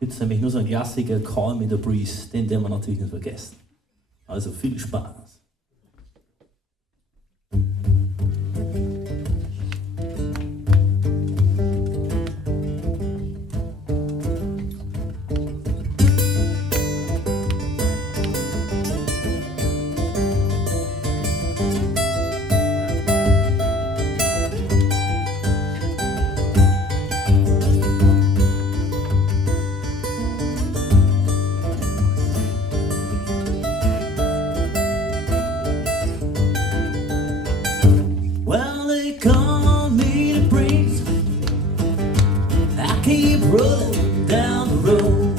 Heute ist nämlich nur so ein Klassiker, Call Me the Breeze, den wir natürlich nicht vergessen. Also viel Spaß. Call me the breeze. I keep rolling down the road.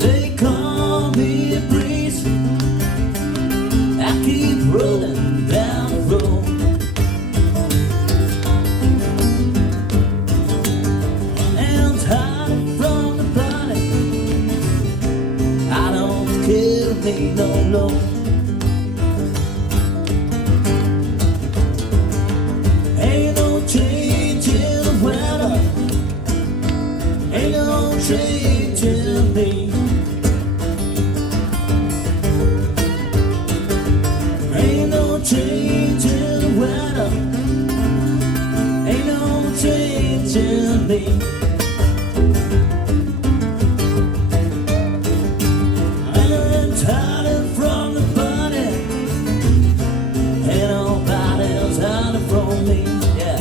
They call me the breeze. I keep rolling down the road. And I'm tired from the party. I don't care, me no more. Change in me. Ain't no change in the weather. Ain't no change in me. I'm tired from the body. Ain't nobody else hiding from me. Yeah.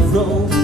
the road.